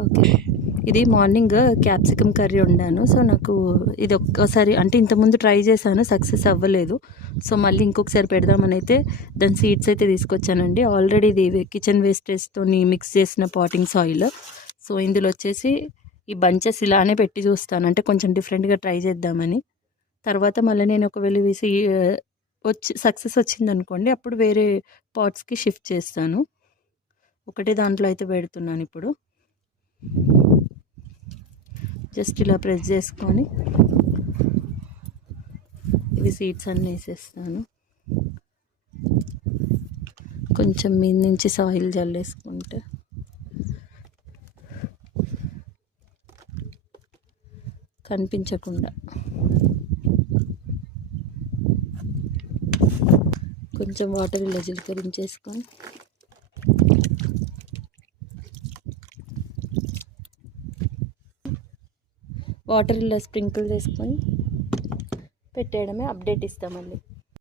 Okay. ఇది morning capsicum curry వండాను. So, నాకు ఇది ఒక్కసారి అంటే ఇంతకుముందు ట్రై చేశాను, సక్సెస్ అవ్వలేదు. సో, మళ్ళీ ఇంకొకసారి పెడదామని అయితే దాని సీడ్స్ అయితే తీసుకొచ్చానండి. ఆల్రెడీ ఇది కిచెన్ వేస్టేజ్‌తోని మిక్స్ చేసిన పాటింగ్ సాయిల్. సో, ఇందులో వచ్చేసి ఈ బంచెస్ ఇలానే పెట్టి చూస్తాను. అంటే కొంచెం డిఫరెంట్‌గా ట్రై చేద్దామని. తర్వాత మళ్ళీ నేను ఒకవేళ ఇవి వచ్చి సక్సెస్ వచ్చిందనుకోండి, అప్పుడు వేరే పాట్స్‌కి షిఫ్ట్ చేస్తాను. ఒకటే దాంట్లో అయితే పెడుతున్నాను ఇప్పుడు. జస్ట్ ఇలా ప్రెస్ చేసుకొని ఇవి సీడ్స్ అన్నీ వేసేస్తాను. కొంచెం మీద నుంచి సాయిల్ జల్లేసుకుంటే కనిపించకుండా కొంచెం వాటర్ ఇలా చిలకరించేసుకొని వాటర్ ఇలా స్ప్రింకిల్ చేసుకొని పెట్టేయడమే. అప్డేట్ ఇస్తాం మళ్ళీ.